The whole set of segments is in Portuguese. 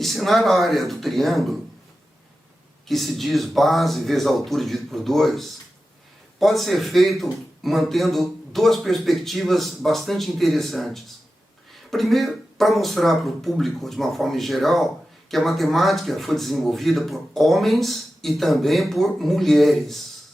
Ensinar a área do triângulo, que se diz base vezes altura dividido por 2, pode ser feito mantendo duas perspectivas bastante interessantes. Primeiro, para mostrar para o público, de uma forma geral, que a matemática foi desenvolvida por homens e também por mulheres.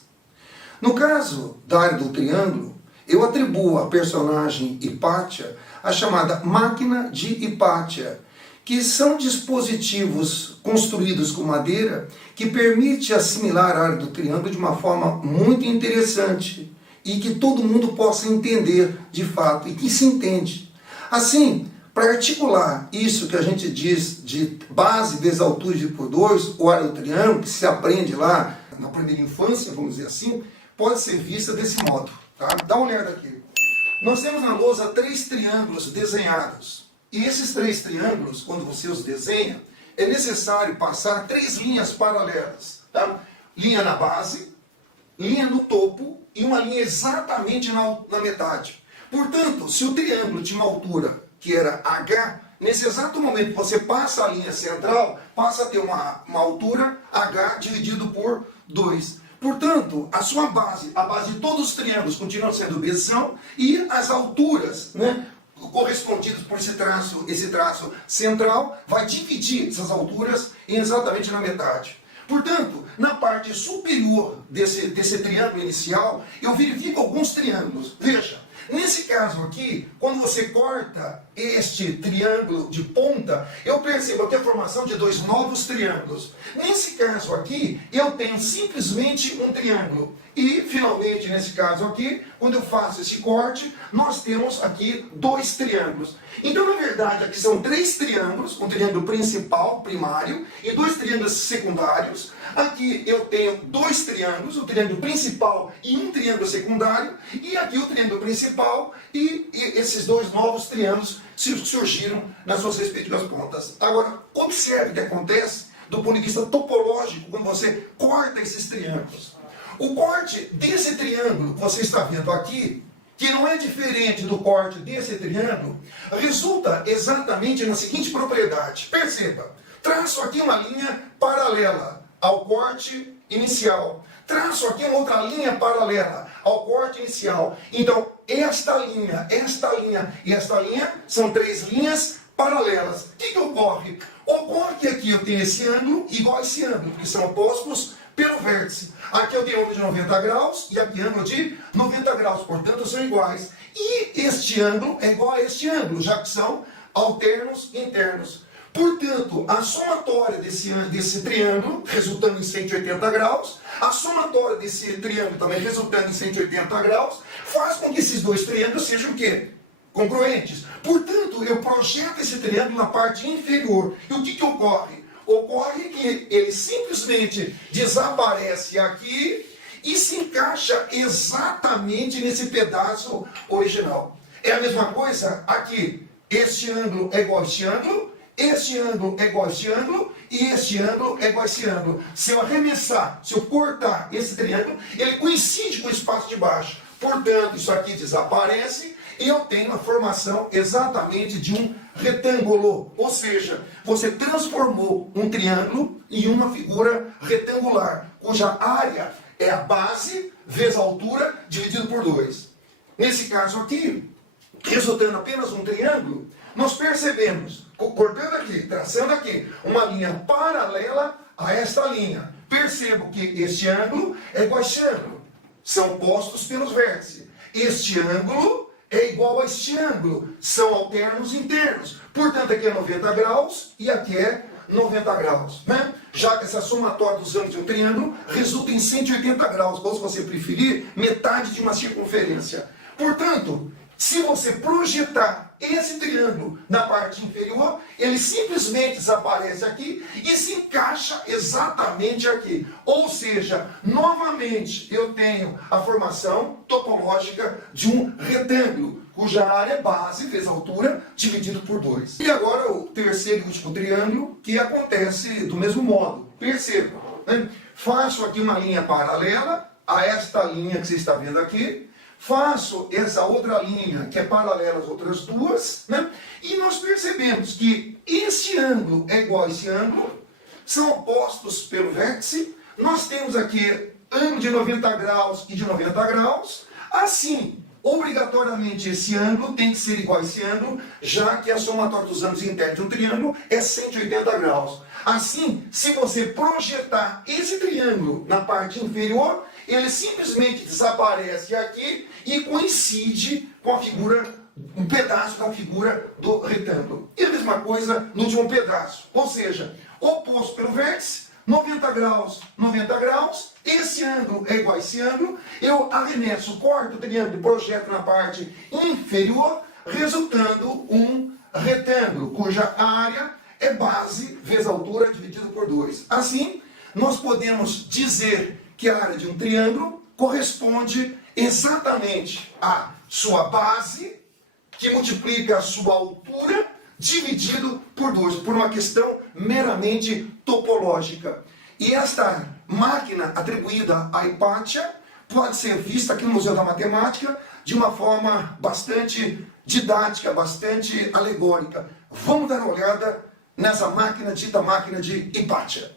No caso da área do triângulo, eu atribuo à personagem Hipátia a chamada máquina de Hipátia, que são dispositivos construídos com madeira que permite assimilar a área do triângulo de uma forma muito interessante e que todo mundo possa entender de fato e que se entende. Assim, para articular isso que a gente diz de base vezes altura dividido por 2, ou área do triângulo, que se aprende lá na primeira infância, vamos dizer assim, pode ser vista desse modo. Tá? Dá uma olhada aqui. Nós temos na lousa 3 triângulos desenhados. E esses 3 triângulos, quando você os desenha, é necessário passar 3 linhas paralelas. Tá? Linha na base, linha no topo e uma linha exatamente na metade. Portanto, se o triângulo tinha uma altura que era H, nesse exato momento que você passa a linha central, passa a ter uma altura H dividido por 2. Portanto, a sua base, a base de todos os triângulos continua sendo B e as alturas, né, correspondidas por esse traço central, vai dividir essas alturas exatamente na metade. Portanto, na parte superior desse triângulo inicial, eu verifico alguns triângulos. Veja, nesse caso aqui, quando você corta este triângulo de ponta, eu percebo aqui a formação de 2 novos triângulos. Nesse caso aqui, eu tenho simplesmente um triângulo. E, finalmente, nesse caso aqui, quando eu faço esse corte, nós temos aqui 2 triângulos. Então, na verdade, aqui são 3 triângulos, um triângulo principal, primário, e 2 triângulos secundários. Aqui eu tenho 2 triângulos, o triângulo principal e um triângulo secundário, e aqui o triângulo principal e esses 2 novos triângulos surgiram nas suas respectivas pontas. Agora, observe o que acontece do ponto de vista topológico quando você corta esses triângulos. O corte desse triângulo que você está vendo aqui, que não é diferente do corte desse triângulo, resulta exatamente na seguinte propriedade. Perceba, traço aqui uma linha paralela ao corte inicial. Traço aqui uma outra linha paralela ao corte inicial. Então, esta linha e esta linha são 3 linhas paralelas. O que ocorre? Ocorre que aqui eu tenho esse ângulo igual a esse ângulo, que são opostos pelo vértice. Aqui eu tenho ângulo de 90 graus e aqui ângulo de 90 graus, portanto são iguais. E este ângulo é igual a este ângulo, já que são alternos internos. Portanto, a somatória desse triângulo, resultando em 180 graus, a somatória desse triângulo também resultando em 180 graus, faz com que esses 2 triângulos sejam o quê? Congruentes. Portanto, eu projeto esse triângulo na parte inferior. E o que ocorre? Ocorre que ele simplesmente desaparece aqui e se encaixa exatamente nesse pedaço original. É a mesma coisa aqui. Este ângulo é igual a este ângulo, este ângulo é igual a este ângulo e este ângulo é igual a este ângulo. Se eu arremessar, se eu cortar esse triângulo, ele coincide com o espaço de baixo. Portanto, isso aqui desaparece e eu tenho a formação exatamente de um retângulo. Ou seja, você transformou um triângulo em uma figura retangular, cuja área é a base vezes a altura dividido por 2. Nesse caso aqui, resultando apenas um triângulo, nós percebemos, cortando aqui, traçando aqui, uma linha paralela a esta linha. Percebo que este ângulo é igual a este ângulo. São postos pelos vértices. Este ângulo é igual a este ângulo. São alternos internos. Portanto, aqui é 90 graus e aqui é 90 graus. Né? Já que essa somatória dos ângulos de um triângulo resulta em 180 graus. Ou, se você preferir, metade de uma circunferência. Portanto, se você projetar esse triângulo na parte inferior, ele simplesmente desaparece aqui e se encaixa exatamente aqui. Ou seja, novamente eu tenho a formação topológica de um retângulo, cuja área é base vezes altura dividido por 2. E agora o terceiro e último triângulo, que acontece do mesmo modo. Perceba, né? Faço aqui uma linha paralela a esta linha que você está vendo aqui. Faço essa outra linha que é paralela às outras duas, né? E nós percebemos que esse ângulo é igual a esse ângulo, são opostos pelo vértice. Nós temos aqui ângulo de 90 graus e de 90 graus. Assim, obrigatoriamente esse ângulo tem que ser igual a esse ângulo, já que a somatória dos ângulos internos de um triângulo é 180 graus. Assim, se você projetar esse triângulo na parte inferior, ele simplesmente desaparece aqui e coincide com a figura, um pedaço da figura do retângulo. E a mesma coisa no último pedaço, ou seja, oposto pelo vértice, 90 graus, esse ângulo é igual a esse ângulo, eu arremesso, corto o triângulo e projeto na parte inferior, resultando um retângulo, cuja área é base vezes altura dividido por 2. Assim, nós podemos dizer que a área de um triângulo corresponde exatamente à sua base, que multiplica a sua altura, dividido por 2, por uma questão meramente topológica. E esta máquina atribuída a Hipátia pode ser vista aqui no Museu da Matemática de uma forma bastante didática, bastante alegórica. Vamos dar uma olhada nessa máquina dita máquina de Hipátia.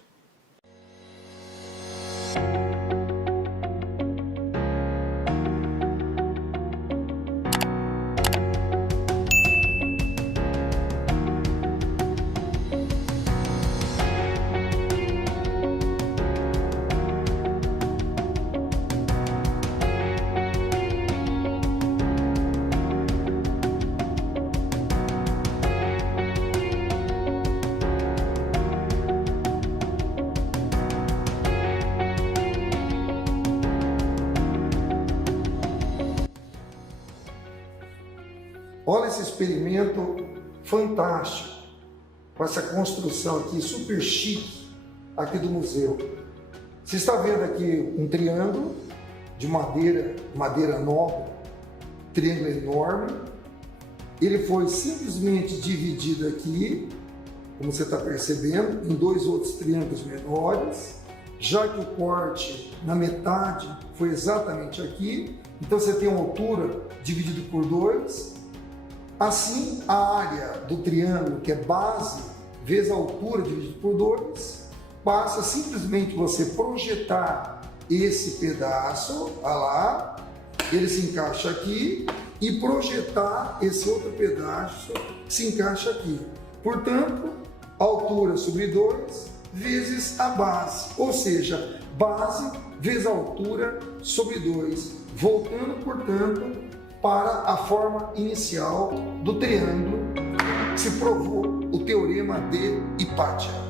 Olha esse experimento fantástico, com essa construção aqui super chique aqui do museu. Você está vendo aqui um triângulo de madeira nobre, triângulo enorme. Ele foi simplesmente dividido aqui, como você está percebendo, em 2 outros triângulos menores, já que o corte na metade foi exatamente aqui. Então você tem uma altura dividida por 2. Assim, a área do triângulo, que é base vezes a altura dividido por 2, basta simplesmente você projetar esse pedaço, olha lá, ele se encaixa aqui, e projetar esse outro pedaço que se encaixa aqui. Portanto, a altura sobre 2 vezes a base, ou seja, base vezes a altura sobre 2, voltando, portanto, para a forma inicial do triângulo que se provou o teorema de Hipátia.